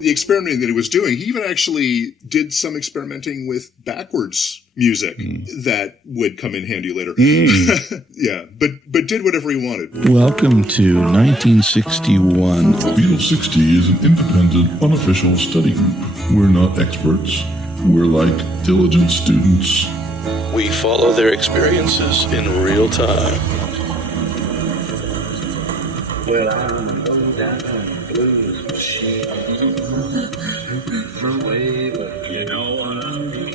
The experimenting that he was doing, he even actually did some experimenting with backwards music that would come in handy later. Yeah, but did whatever he wanted. Welcome to 1961. Beatles 60 is an independent, unofficial study group. We're not experts. We're like diligent students. We follow their experiences in real time. Well, I'm going down the blues machine. From way, but you know what I mean.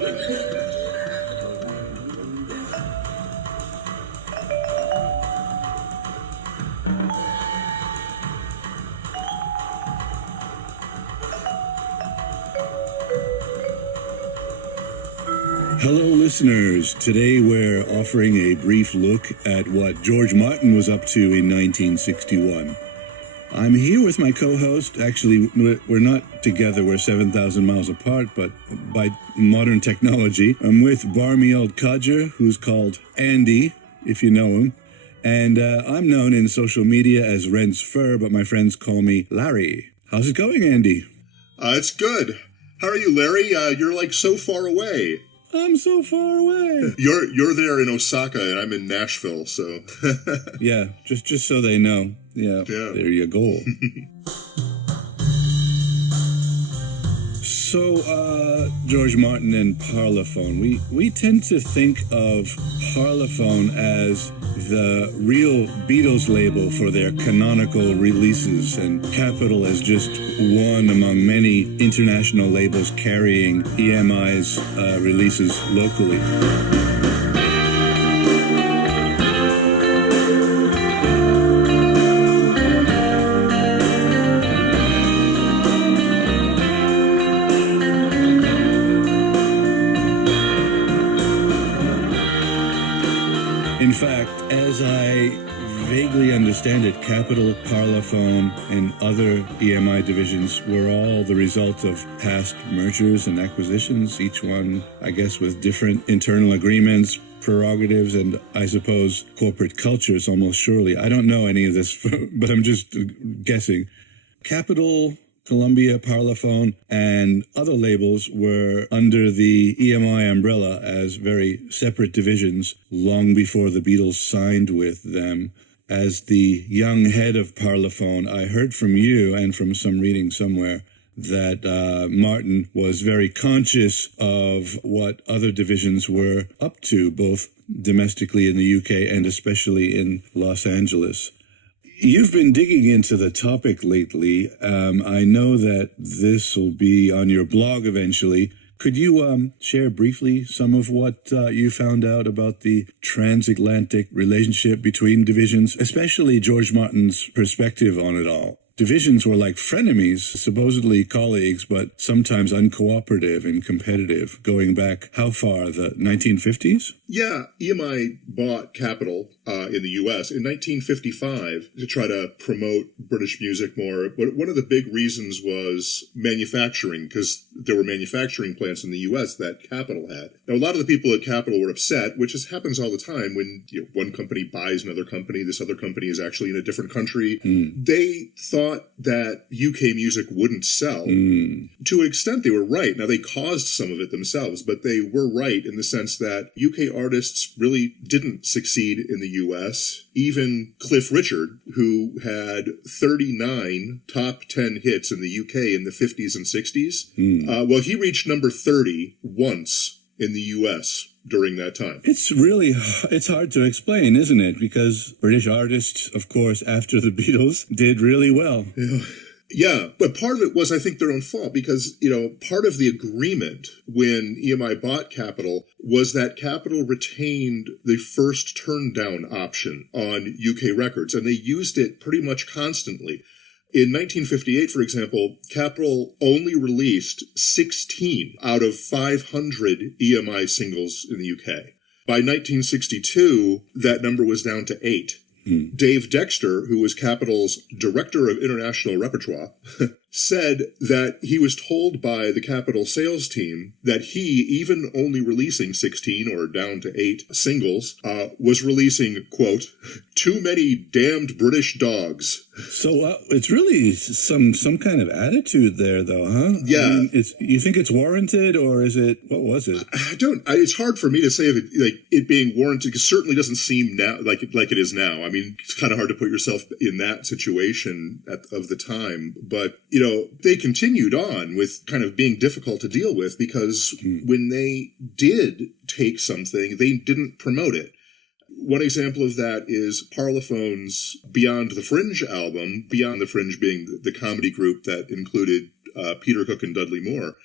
Hello, listeners. Today we're offering a brief look at what George Martin was up to in 1961. I'm here with my co-host. Actually, we're not together. We're 7,000 miles apart, but by modern technology. I'm with barmy old codger, who's called Andy, if you know him. And I'm known in social media as Rent's Fur, but my friends call me Larry. How's it going, Andy? It's good. How are you, Larry? You're like so far away. I'm so far away. You're there in Osaka, and I'm in Nashville, so... Yeah, just so they know. Yeah, there you go. So, George Martin and Parlophone. We tend to think of Parlophone as the real Beatles label for their canonical releases, and Capital as just one among many international labels carrying EMI's releases locally. In fact, as I vaguely understand it, Capital, Parlophone, and other EMI divisions were all the result of past mergers and acquisitions, each one, I guess, with different internal agreements, prerogatives, and I suppose corporate cultures, almost surely. I don't know any of this, but I'm just guessing. Capital, Columbia, Parlophone, and other labels were under the EMI umbrella as very separate divisions long before the Beatles signed with them. As the young head of Parlophone, I heard from you and from some reading somewhere that Martin was very conscious of what other divisions were up to, both domestically in the UK and especially in Los Angeles. You've been digging into the topic lately. I know that this will be on your blog eventually. Could you share briefly some of what you found out about the transatlantic relationship between divisions, especially George Martin's perspective on it all? Divisions were like frenemies, supposedly colleagues, but sometimes uncooperative and competitive, going back how far, the 1950s? Yeah, EMI bought Capital in the U.S. in 1955 to try to promote British music more. But one of the big reasons was manufacturing, because there were manufacturing plants in the U.S. that Capital had. Now, a lot of the people at Capital were upset, which happens all the time when one company buys another company. This other company is actually in a different country. They thought that UK music wouldn't sell. To an extent, they were right. Now, they caused some of it themselves, but they were right in the sense that UK artists really didn't succeed in the US. Even Cliff Richard, who had 39 top 10 hits in the UK in the 50s and 60s, well, he reached number 30 once in the US during that time. It's hard to explain, isn't it? Because British artists, of course, after the Beatles, did really well. Yeah, but part of it was, I think, their own fault because, part of the agreement when EMI bought Capital was that Capital retained the first turn-down option on UK records, and they used it pretty much constantly. In 1958, for example, Capital only released 16 out of 500 EMI singles in the UK. By 1962, that number was down to 8. Dave Dexter, who was Capital's Director of International Repertoire, said that he was told by the Capitol sales team that he, even only releasing 16 or down to 8 singles, was releasing, quote, too many damned British dogs. So it's really some kind of attitude there, though, huh? Yeah. I mean, you think it's warranted, or is it, what was it? It's hard for me to say if it being warranted, because it certainly doesn't seem now like it is now. I mean, it's kind of hard to put yourself in that situation of the time. But, they continued on with kind of being difficult to deal with, because when they did take something, they didn't promote it. One example of that is Parlophone's Beyond the Fringe album, Beyond the Fringe being the comedy group that included Peter Cook and Dudley Moore.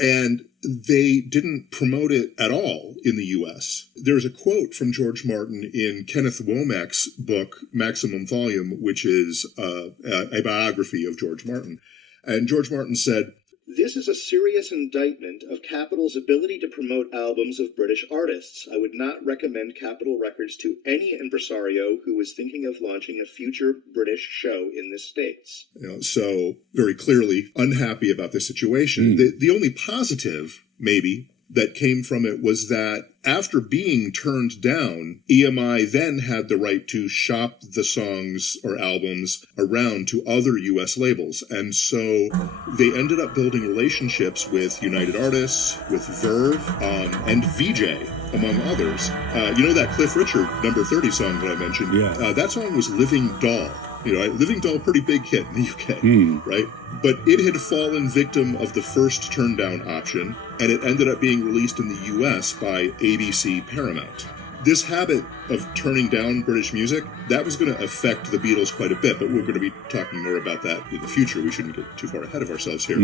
And they didn't promote it at all in the U.S. There's a quote from George Martin in Kenneth Womack's book, Maximum Volume, which is a biography of George Martin. And George Martin said, "This is a serious indictment of Capitol's ability to promote albums of British artists. I would not recommend Capitol Records to any impresario who is thinking of launching a future British show in the States." So very clearly unhappy about this situation. The only positive, maybe, that came from it was that after being turned down, EMI then had the right to shop the songs or albums around to other U.S. labels. And so they ended up building relationships with United Artists, with Verve, and Vee-Jay, among others. That Cliff Richard number 30 song that I mentioned? Yeah. That song was Living Doll. Living Doll, pretty big hit in the UK, right? But it had fallen victim of the first turn-down option, and it ended up being released in the US by ABC Paramount. This habit of turning down British music, that was going to affect the Beatles quite a bit, but we're going to be talking more about that in the future. We shouldn't get too far ahead of ourselves here.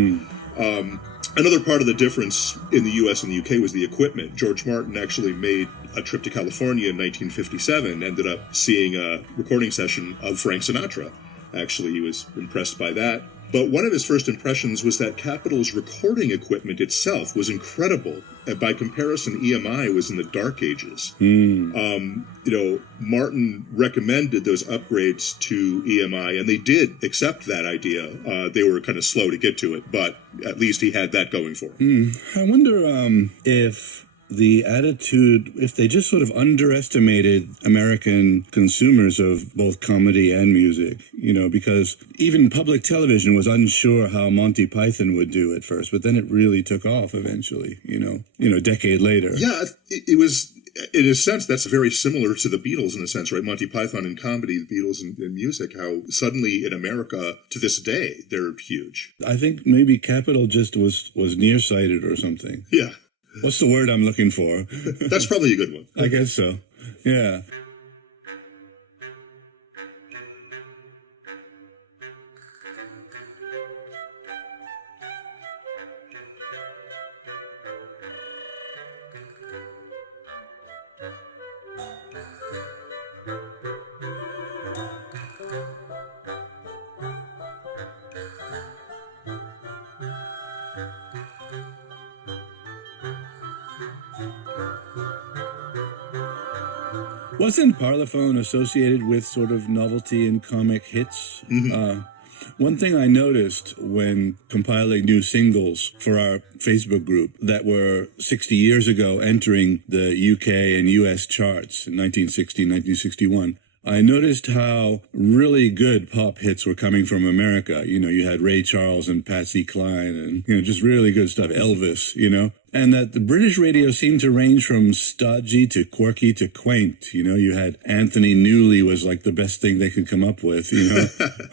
Another part of the difference in the US and the UK was the equipment. George Martin actually made a trip to California in 1957, ended up seeing a recording session of Frank Sinatra. Actually, he was impressed by that. But one of his first impressions was that Capitol's recording equipment itself was incredible. And by comparison, EMI was in the dark ages. Martin recommended those upgrades to EMI, and they did accept that idea. They were kind of slow to get to it, but at least he had that going for him. I wonder if the attitude, if they just sort of underestimated American consumers of both comedy and music, because even public television was unsure how Monty Python would do at first, but then it really took off eventually, a decade later. Yeah, it was, in a sense, that's very similar to the Beatles in a sense, right? Monty Python in comedy, the Beatles in music, how suddenly in America, to this day, they're huge. I think maybe Capitol just was nearsighted or something. Yeah. What's the word I'm looking for? That's probably a good one. I guess so. Yeah. Wasn't Parlophone associated with sort of novelty and comic hits? One thing I noticed when compiling new singles for our Facebook group that were 60 years ago entering the UK and US charts in 1960, 1961, I noticed how really good pop hits were coming from America. You had Ray Charles and Patsy Cline and, just really good stuff. Elvis, and that the British radio seemed to range from stodgy to quirky to quaint. You had Anthony Newley was like the best thing they could come up with,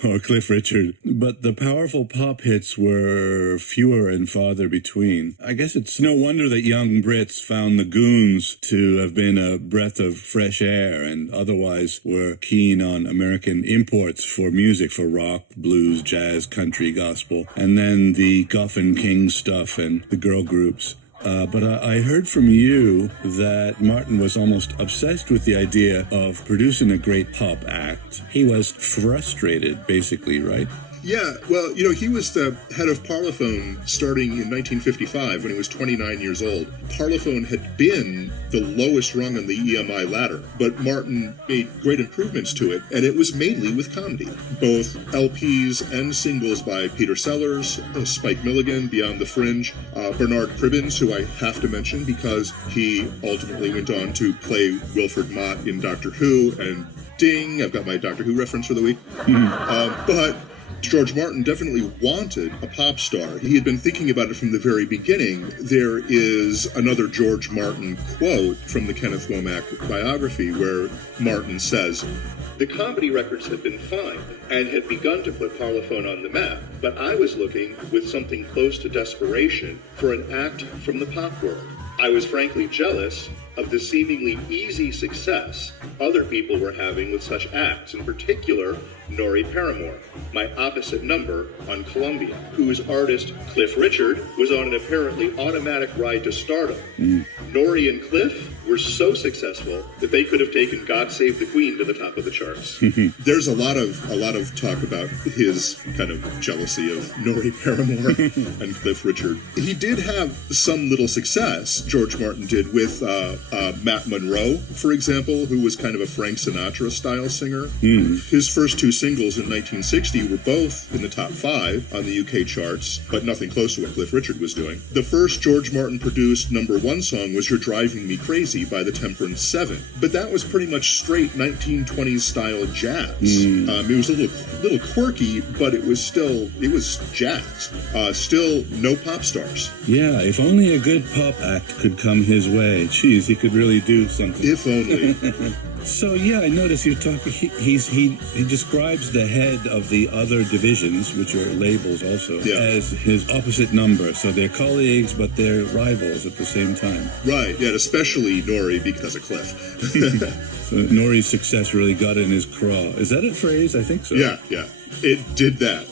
or Cliff Richard. But the powerful pop hits were fewer and farther between. I guess it's no wonder that young Brits found the Goons to have been a breath of fresh air and otherwise were keen on American imports for music, for rock, blues, jazz, country, gospel, and then the Goff and King stuff and the girl groups. But I heard from you that Martin was almost obsessed with the idea of producing a great pop act. He was frustrated, basically, right? Yeah, well, he was the head of Parlophone starting in 1955 when he was 29 years old. Parlophone had been the lowest rung on the EMI ladder, but Martin made great improvements to it, and it was mainly with comedy. Both LPs and singles by Peter Sellers, Spike Milligan, Beyond the Fringe, Bernard Cribbins, who I have to mention because he ultimately went on to play Wilfred Mott in Doctor Who, and ding, I've got my Doctor Who reference for the week. But George Martin definitely wanted a pop star. He had been thinking about it from the very beginning. There is another George Martin quote from the Kenneth Womack biography where Martin says, "The comedy records had been fine and had begun to put Parlophone on the map, but I was looking with something close to desperation for an act from the pop world. I was frankly jealous of the seemingly easy success other people were having with such acts, in particular Norrie Paramor, my opposite number on Columbia, whose artist Cliff Richard was on an apparently automatic ride to stardom. Norrie and Cliff were so successful that they could have taken God Save the Queen to the top of the charts." There's a lot of talk about his kind of jealousy of Norrie Paramor and Cliff Richard. He did have some little success, George Martin did, with Matt Monro, for example, who was kind of a Frank Sinatra-style singer. His first two singles in 1960 were both in the top 5 on the UK charts, but nothing close to what Cliff Richard was doing. The first George Martin-produced #1 song was You're Driving Me Crazy by the Temperance Seven, but that was pretty much straight 1920s style jazz. It was a little quirky, but it was jazz. Still no pop stars. Yeah, if only a good pop act could come his way. Geez, he could really do something. If only. So yeah, I notice you're talking. He describes the head of the other divisions, which are labels also, as his opposite number. So they're colleagues, but they're rivals at the same time. Right. Yeah, especially Norrie because of Cliff. So Norrie's success really got in his craw. Is that a phrase? I think so. Yeah. It did that.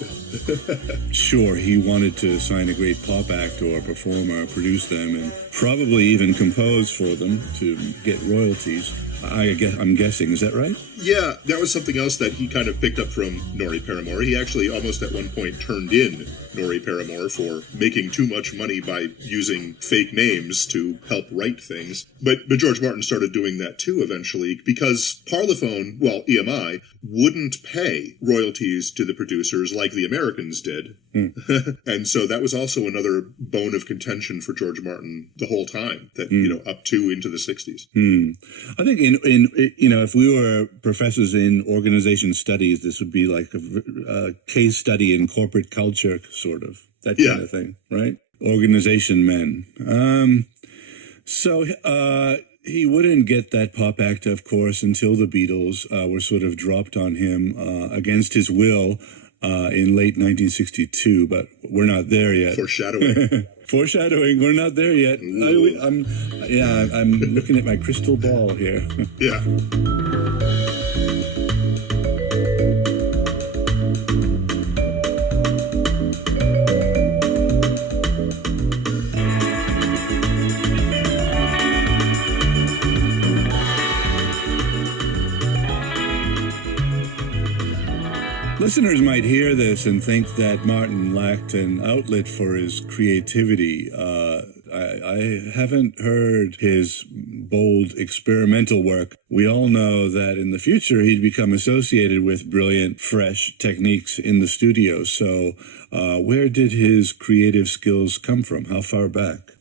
Sure, he wanted to sign a great pop act or performer, produce them, and probably even compose for them to get royalties. I'm guessing, is that right? Yeah, that was something else that he kind of picked up from Norrie Paramor. He actually almost at one point turned in Norrie Paramor for making too much money by using fake names to help write things. But George Martin started doing that too eventually because Parlophone, EMI, wouldn't pay royalties to the producers like the Americans did. And so that was also another bone of contention for George Martin the whole time, that, up to into the 60s. I think if we were professors in organization studies, this would be like a case study in corporate culture, sort of, that kind of thing, right? Organization men. So he wouldn't get that pop act, of course, until the Beatles were sort of dropped on him against his will in late 1962, but we're not there yet. Foreshadowing. Foreshadowing, we're not there yet. I'm looking at my crystal ball here. Yeah. Listeners might hear this and think that Martin lacked an outlet for his creativity. I haven't heard his bold experimental work. We all know that in the future he'd become associated with brilliant, fresh techniques in the studio. So where did his creative skills come from? How far back?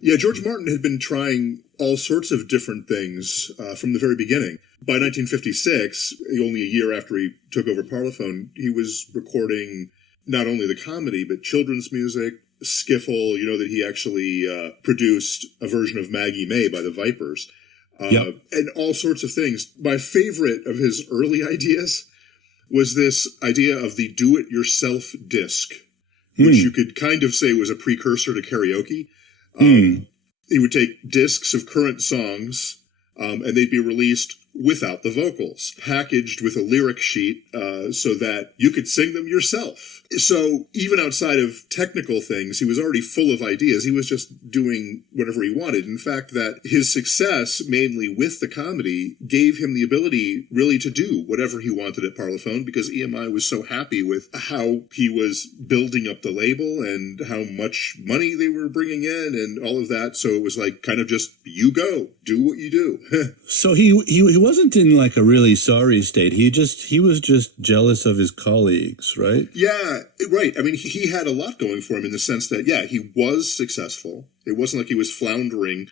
Yeah, George Martin had been trying all sorts of different things from the very beginning. By 1956, only a year after he took over Parlophone, he was recording not only the comedy, but children's music, skiffle, that he actually produced a version of Maggie May by the Vipers, and all sorts of things. My favorite of his early ideas was this idea of the do-it-yourself disc, which you could kind of say was a precursor to karaoke. He would take discs of current songs, and they'd be released without the vocals, packaged with a lyric sheet so that you could sing them yourself. So even outside of technical things, he was already full of ideas. He was just doing whatever he wanted. In fact, that his success, mainly with the comedy, gave him the ability really to do whatever he wanted at Parlophone, because EMI was so happy with how he was building up the label and how much money they were bringing in and all of that. So it was like kind of just, you go, do what you do. So he wasn't in like a really sorry state. He was just jealous of his colleagues, right? Yeah, right. I mean, he had a lot going for him in the sense that, yeah, he was successful. It wasn't like he was floundering,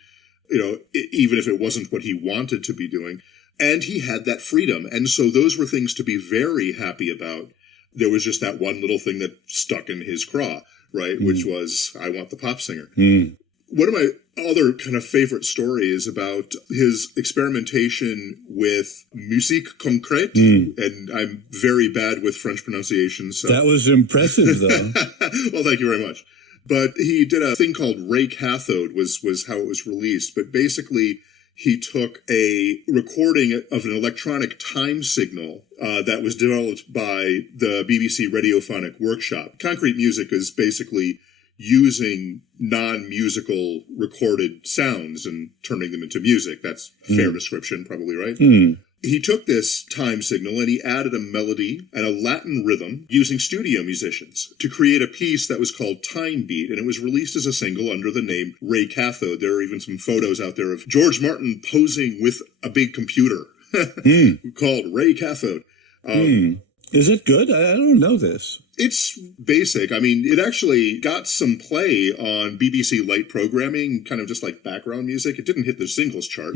even if it wasn't what he wanted to be doing. And he had that freedom. And so those were things to be very happy about. There was just that one little thing that stuck in his craw, right? Which was, I want the pop singer. One of my other kind of favorite stories about his experimentation with musique concrète, and I'm very bad with French pronunciation. So that was impressive, though. Well, thank you very much. But he did a thing called Ray Cathode, was how it was released. But basically, he took a recording of an electronic time signal that was developed by the BBC Radiophonic Workshop. Concrete music is basically using non-musical recorded sounds and turning them into music. That's a fair description, probably, right? He took this time signal and he added a melody and a Latin rhythm using studio musicians to create a piece that was called Time Beat, and it was released as a single under the name Ray Cathode. There are even some photos out there of George Martin posing with a big computer called Ray Cathode. Is it good? I don't know this. It's basic. I mean, it actually got some play on BBC Light programming, kind of just like background music. It didn't hit the singles chart,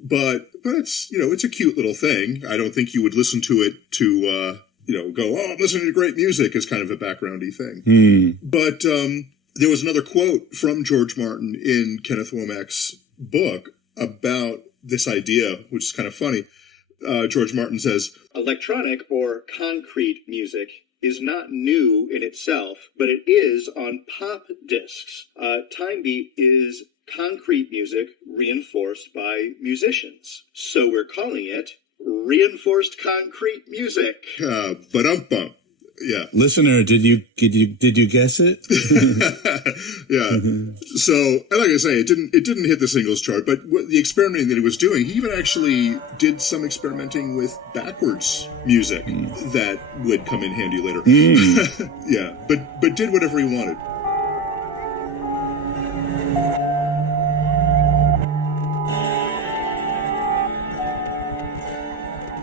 but it's, it's a cute little thing. I don't think you would listen to it to, go, oh, I'm listening to great music as kind of a backgroundy thing. But there was another quote from George Martin in Kenneth Womack's book about this idea, which is kind of funny. George Martin says, electronic or concrete music is not new in itself, but it is on pop discs. Time Beat is concrete music reinforced by musicians. So we're calling it reinforced concrete music. Ba-dum-bum. Yeah. Listener, did you guess it? Yeah. So, like I say, it didn't hit the singles chart, but the experimenting that he was doing, he even actually did some experimenting with backwards music that would come in handy later. Yeah, but did whatever he wanted.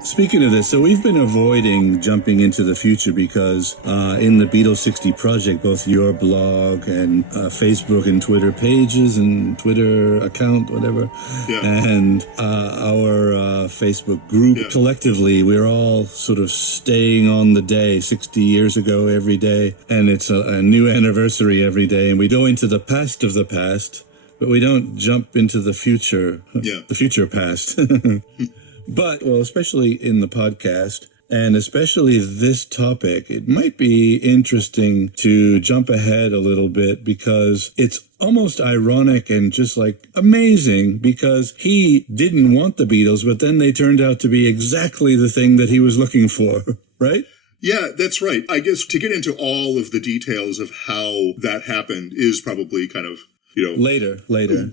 Speaking of this, so we've been avoiding jumping into the future because in the Beatles 60 project, both your blog and Facebook and Twitter pages and Twitter account, whatever, and our Facebook group, collectively, we're all sort of staying on the day, 60 years ago every day, and it's a new anniversary every day, and we go into the past of the past, but we don't jump into the future, the future past. But, well, especially in the podcast, and especially this topic, it might be interesting to jump ahead a little bit because it's almost ironic and just like amazing because he didn't want the Beatles, but then they turned out to be exactly the thing that he was looking for, right? Yeah, that's right. I guess to get into all of the details of how that happened is probably kind of later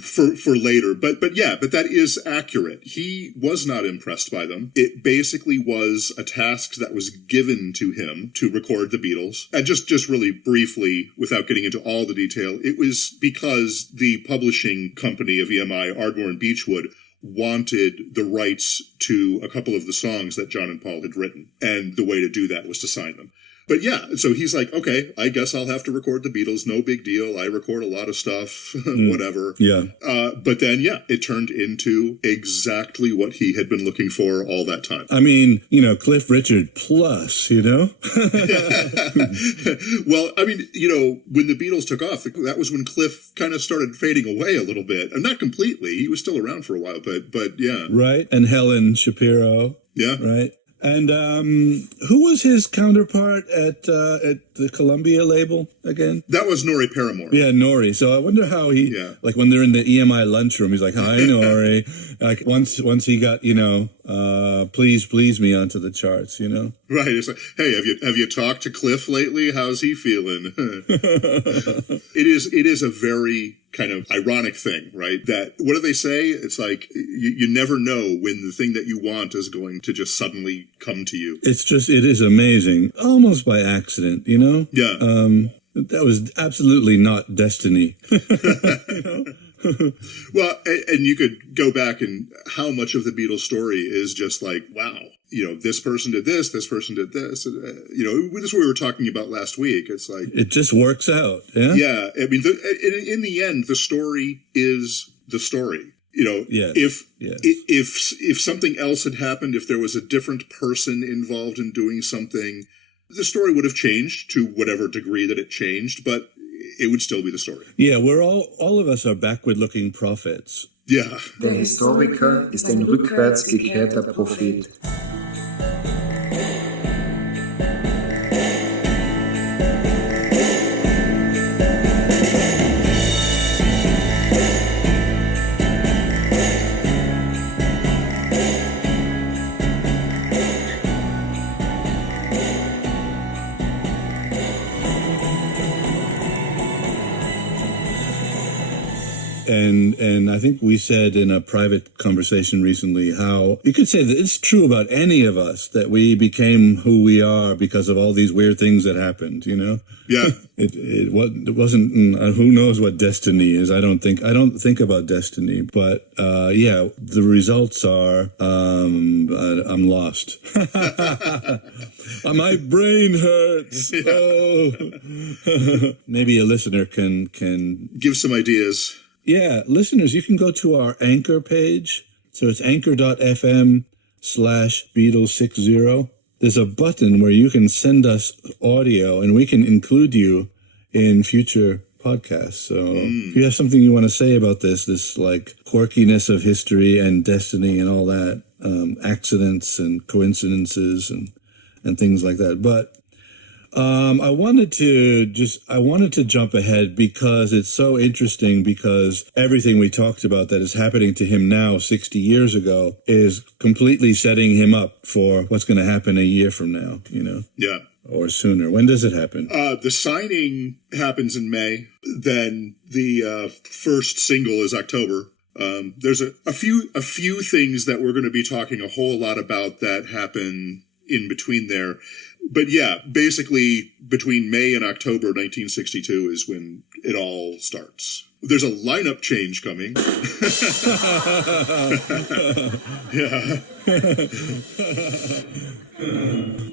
for later, but that is accurate. He was not impressed by them. It basically was a task that was given to him to record the Beatles. And just really briefly, without getting into all the detail, it was because the publishing company of EMI, Ardmore and Beechwood, wanted the rights to a couple of the songs that John and Paul had written, and the way to do that was to sign them. But yeah, so he's like, okay, I guess I'll have to record the Beatles. No big deal. I record a lot of stuff, whatever. Yeah. But then, it turned into exactly what he had been looking for all that time. I mean, Cliff Richard plus, Well, I mean, when the Beatles took off, that was when Cliff kind of started fading away a little bit. And not completely. He was still around for a while, but yeah. Right. And Helen Shapiro. Yeah. Right. And who was his counterpart at the Columbia label again? That was Norrie Paramor. Yeah, Norrie. So I wonder how he, like when they're in the EMI lunchroom, he's like, "Hi, Norrie." Like once he got, Please Me onto the charts, Right. It's like, hey, have you talked to Cliff lately? How's he feeling? It is a very kind of ironic thing, right? That, what do they say? It's like, you never know when the thing that you want is going to just suddenly come to you. It is amazing. Almost by accident, Yeah. That was absolutely not destiny. Well, and you could go back, and how much of the Beatles story is just like, wow, this person did this person did this. This is what we were talking about last week. It's like, it just works out. Yeah. Yeah. I mean, in the end, the story is the story. Yes. If something else had happened, if there was a different person involved in doing something, the story would have changed to whatever degree that it changed, but it would still be the story. Yeah, we're all of us are backward-looking prophets. Yeah. Der Historiker ist ein rückwärts gekehrter Prophet. And I think we said in a private conversation recently how you could say that it's true about any of us that we became who we are because of all these weird things that happened, Yeah. It wasn't, who knows what destiny is. I don't think about destiny, but the results are, I'm lost. My brain hurts. Oh. Maybe a listener can give some ideas. Yeah, listeners, you can go to our Anchor page. So it's anchor.fm/Beatles60. There's a button where you can send us audio and we can include you in future podcasts. So if you have something you want to say about this like quirkiness of history and destiny and all that, accidents and coincidences and things like that. But I wanted to jump ahead because it's so interesting, because everything we talked about that is happening to him now 60 years ago is completely setting him up for what's going to happen a year from now, Yeah. Or sooner. When does it happen? The signing happens in May. Then the first single is October. There's a few things that we're going to be talking a whole lot about that happen in between there. But yeah, basically between May and October 1962 is when it all starts. There's a lineup change coming. Yeah.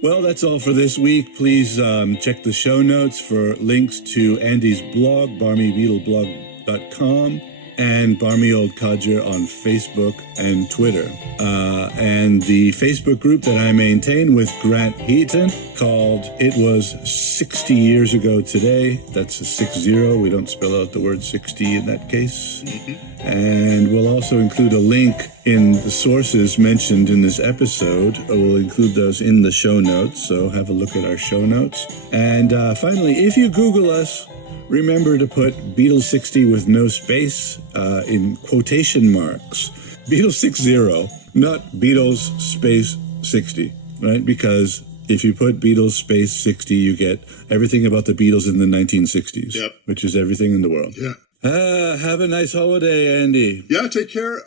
Well, that's all for this week. Please check the show notes for links to Andy's blog, barmybeatleblog.com, and Barmy Old Codger on Facebook and Twitter. And the Facebook group that I maintain with Grant Heaton called It Was 60 Years Ago Today. That's a 60. We don't spell out the word 60 in that case. Mm-hmm. And we'll also include a link in the sources mentioned in this episode. We'll include those in the show notes, so have a look at our show notes. And finally, if you Google us, remember to put Beatles 60 with no space in quotation marks. Beatles 60, not Beatles space 60, right? Because if you put Beatles space 60, you get everything about the Beatles in the 1960s, yep. Which is everything in the world. Yeah. Have a nice holiday, Andy. Yeah, take care.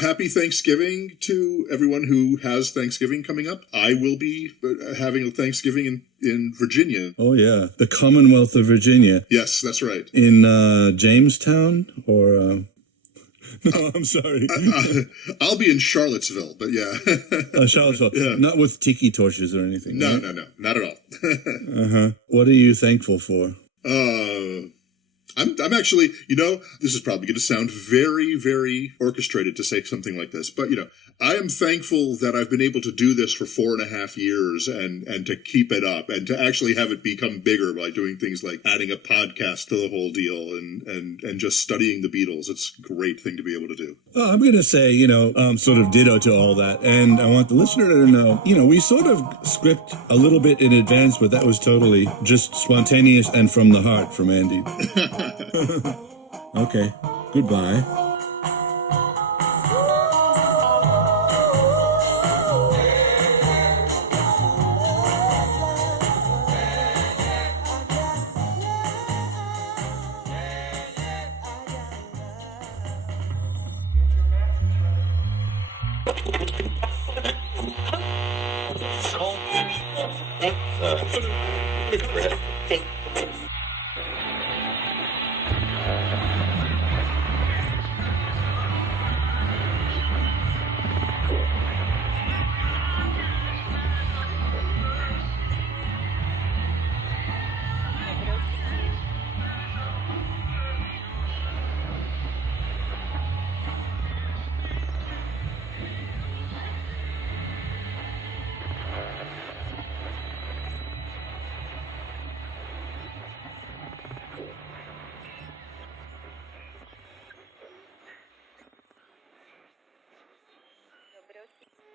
Happy Thanksgiving to everyone who has Thanksgiving coming up. I will be having a Thanksgiving in Virginia. Oh, yeah. The Commonwealth of Virginia. Yes, that's right. In Jamestown or... No, I'm sorry. I'll be in Charlottesville, but yeah. Charlottesville. Yeah. Not with tiki torches or anything. No, right? No, not at all. Uh-huh. What are you thankful for? I'm actually, this is probably going to sound very, very orchestrated to say something like this, but, I am thankful that I've been able to do this for 4.5 years and to keep it up and to actually have it become bigger by doing things like adding a podcast to the whole deal and just studying the Beatles. It's a great thing to be able to do. Well, I'm going to say, sort of ditto to all that. And I want the listener to know, we sort of script a little bit in advance, but that was totally just spontaneous and from the heart from Andy. Okay. Goodbye. Thank you.